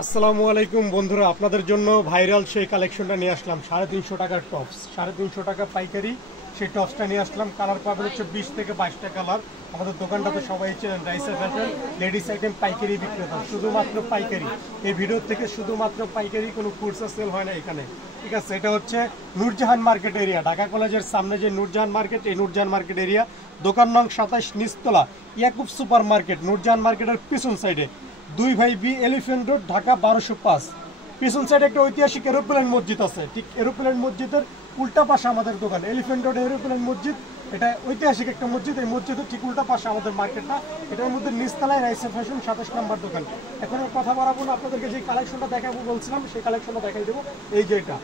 আসসালামু আলাইকুম বন্ধুরা, আপনাদের জন্য ভাইরাল সেই কালেকশনটা নিয়ে আসলাম। 350 টাকার টপস, 350 টাকা পাইকারি সেই টপসটা নিয়ে আসলাম। কালার পাবেন হচ্ছে 20 থেকে 22টা কালার। আমাদের দোকানটাতে সবাই চেনেন, রাইসা ফ্যাশন লেডিস আইটেম পাইকারি বিক্রেতা, শুধুমাত্র পাইকারি। এই ভিডিও থেকে শুধুমাত্র পাইকারি, কোনো খুচরা সেল হয় না এখানে, ঠিক আছে। এটা হচ্ছে নূরজাহান মার্কেট এরিয়া, ঢাকা কলেজের সামনে যে নূরজাহান মার্কেট, এই নূরজাহান মার্কেট এরিয়া, দোকান নং 27 নিচতলা, ইয়াকুব সুপার মার্কেট, নূরজাহান মার্কেটের পিছন সাইডে, 2 ভাই বি, এলিফ্যান্ট রোড, ঢাকা 1205। পিছন সাইডে একটা ঐতিহাসিক এরোপ্লেন মসজিদ আছে, ঠিক এরোপ্লেন মসজিদের উল্টা পাশে আমাদের দোকান। এলিফ্যান্ট রোড এরোপ্লেন মসজিদ, এটা ঐতিহাসিক একটা মসজিদ। এই মসজিদের ঠিক উল্টা পাশে আমাদের মার্কেটটা। এটার মধ্যে নিচতলায় রাইসা ফ্যাশন 27 নম্বর দোকান। এখন আর কথা বাড়াবো না, আপনাদেরকে যে কালেকশনটা দেখাবো বলছিলাম সেই কালেকশনটা দেখাই দেবো। এই যে এটা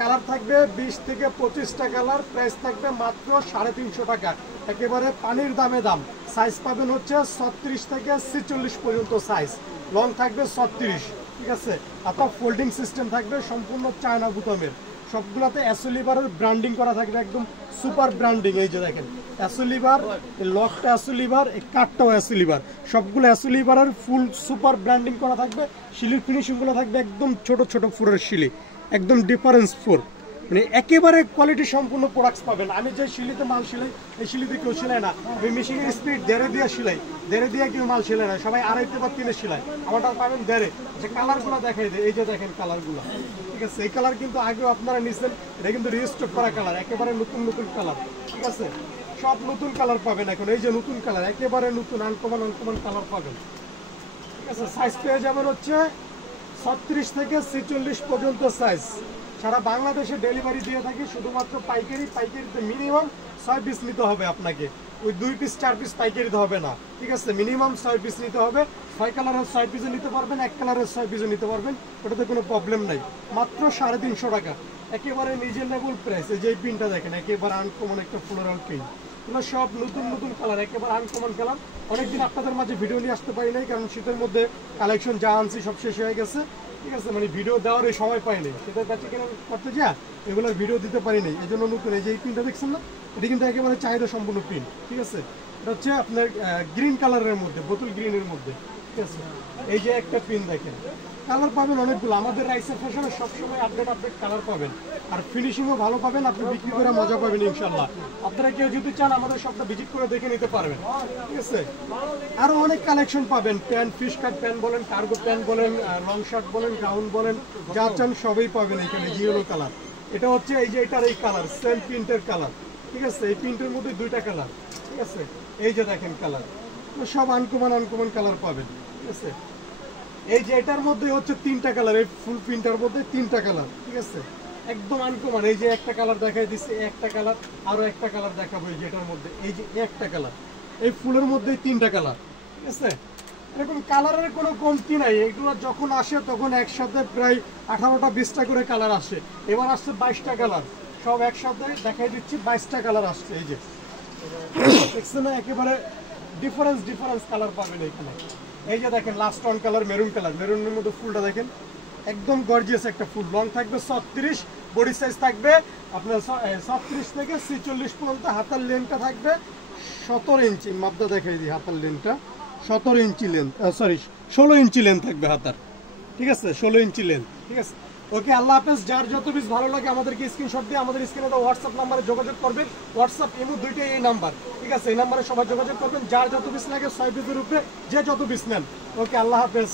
কালার থাকবে 20 থেকে 25টা কালার, প্রাইস থাকবে মাত্র 350 টাকা, একেবারে পানির দামে দাম। সাইজ পাবেন হচ্ছে 36 থেকে 46 পর্যন্ত সাইজ, লং থাকবে 36, ঠিক আছে। আপনার ফোল্ডিং সিস্টেম থাকবে, সম্পূর্ণ চায়না বুতামের। সবগুলোতে অ্যাসোলিভারের ব্র্যান্ডিং করা থাকবে, একদম সুপার ব্র্যান্ডিং। এই যে দেখেন অ্যাসোলিভার, এই লকটা অ্যাসোলিভার, এই কাঠটাও অ্যাসোলিভার, সবগুলো অ্যাসোলিভারের ফুল সুপার ব্র্যান্ডিং করা থাকবে। শিলির ফিনিশিংগুলো থাকবে একদম ছোট ছোট ফুরের শিলি, একদম ডিফারেন্স ফোর, মানে একেবারে কোয়ালিটি সম্পূর্ণ প্রোডাক্টস পাবেন। আমি যে শিলিতে মাল সিলাই, এই শিলিতে কেউ সিলাই না। আমি মেশিনের স্পিড দেড়ে দিয়ে সিলাই, দেড়ে দিয়ে কেউ মাল সিলাই না, সবাই 2.5 বা 3 সিলাই। আমারটা পাবেন দেড়ে। যে কালারগুলো দেখাই দেয়, এই যে দেখেন কালারগুলো, ঠিক আছে। এই কালার কিন্তু আগেও আপনারা নিচ্ছেন, এটা কিন্তু রিস্টক করা কালার, একেবারে নতুন নতুন কালার, ঠিক আছে। সব নতুন কালার পাবেন এখন, এই যে নতুন কালার, একেবারে নতুন আনকমন আনকমন কালার পাবেন, ঠিক আছে। সাইজ পেয়ে যাবেন হচ্ছে 36 থেকে 46 পর্যন্ত সাইজ। সারা বাংলাদেশে ডেলিভারি দিয়ে থাকি, শুধুমাত্র পাইকারি। পাইকারিতে মিনিমাম 6 পিস নিতে হবে আপনাকে, ওই 2 পিস 4 পিস পাইকারিতে হবে না, ঠিক আছে। মিনিমাম 6 পিস নিতে হবে। 6 কালারের 6 পিসও নিতে পারবেন, 1 কালারের 6 পিসও নিতে পারবেন, ওটাতে কোনো প্রবলেম নাই। মাত্র 350 টাকা, একেবারে রিজনেবল প্রাইস। এই যে এই পিনটা দেখেন, একেবারে আনকমন একটা ফ্লোরাল পিন, এগুলো সব নতুন নতুন কালার, একেবারে আনকমন কালার। অনেকদিন আপনাদের মাঝে ভিডিও নিয়ে আসতে পারি নাই, কারণ শীতের মধ্যে কালেকশন যা আনছি সব শেষ হয়ে গেছে, ঠিক আছে। মানে ভিডিও দেওয়ার এই সময় পাইনি, সেটার কাছে কেন করতে যা এগুলোর ভিডিও দিতে পারিনি, এই জন্য নতুন। এই যে এই পিনটা দেখছেন না, এটা কিন্তু একেবারে চাহিদা সম্পূর্ণ পিন, ঠিক আছে। এটা হচ্ছে আপনার গ্রিন কালারের মধ্যে, বোতল গ্রিনের মধ্যে, ঠিক আছে। এই যে একটা পিন দেখেন, কালার পাবেন অনেকগুলো। আমাদের রাইসা ফ্যাশনে সবসময় আপডেট কালার পাবেন, আর ফিনিশিংও ভালো পাবেন। আপনি বিক্রি করে মজা পাবেন ইনশাল্লাহ। আপনারা কেউ যদি চান আমাদের সবটা ভিজিট করে দেখে নিতে পারবেন, ঠিক আছে। আরো অনেক কালেকশন পাবেন, প্যান্ট, ফিশ কাট প্যান্ট বলেন, কার্গো প্যান্ট বলেন, লং শার্ট বলেন, গাউন বলেন, যা চান সবই পাবেন এখানে। জিওলো কালার, এটা হচ্ছে এই যে এটার এই কালার, সেম প্রিন্টের কালার, ঠিক আছে। এই প্রিন্টের মধ্যে 2টা কালার, ঠিক আছে। এই যে দেখেন কালার, সব আনকমন আনকমন কালার পাবেন, ঠিক আছে। এই যে এটার মধ্যে হচ্ছে 3টা কালার, এই ফুল প্রিন্টার মধ্যে 3টা কালার, ঠিক আছে, একদম আনকমন। এই যে একটা কালার দেখাই দিচ্ছে, একটা কালার, আরো একটা কালার দেখাবো এই যে এটার মধ্যে, এই যে একটা কালার, এই ফুলের মধ্যে 3টা কালার, ঠিক আছে। এরকম কালারের কোনো কমতি নাই। এগুলো যখন আসে তখন একসাথে প্রায় 18টা 20টা করে কালার আসে। এবার আসছে 22টা কালার, সব একসাথে দেখাই দিচ্ছি। 22টা কালার আসছে, এই যে দেখছেন না, একেবারে ডিফারেন্স কালার পাবেন এখানে। এই যে দেখেন last one colour, maroon colour, মেরুনের মধ্যে ফুলটা দেখেন, একদম গর্জিয়াস একটা ফুল। লং থাকবে 36, বডি সাইজ থাকবে আপনার 36 থেকে 46 পর্যন্ত। হাতার লেন্থটা থাকবে 17 ইঞ্চি, মাপটা দেখাই দিই। হাতার লেন্থটা 17 ইঞ্চি লেন্থ, সরি 16 ইঞ্চি লেন্থ থাকবে হাতার, ঠিক আছে, 16 ইঞ্চি লেন্থ, ঠিক আছে। ওকে, আল্লাহ হাফেজ। যার যত পিস ভালো লাগে আমাদেরকে স্ক্রিনশট দিয়ে আমাদের স্ক্রিনে হোয়াটসঅ্যাপ নাম্বারে যোগাযোগ করবেন। হোয়াটসঅ্যাপ ইমো দুইটাই এই নাম্বার, ঠিক আছে। এই নাম্বারে সবাই যোগাযোগ করবেন। যার যত পিস লাগে 6 পিসের উপরে, যে যত পিস নেন। ওকে, আল্লাহ হাফেজ।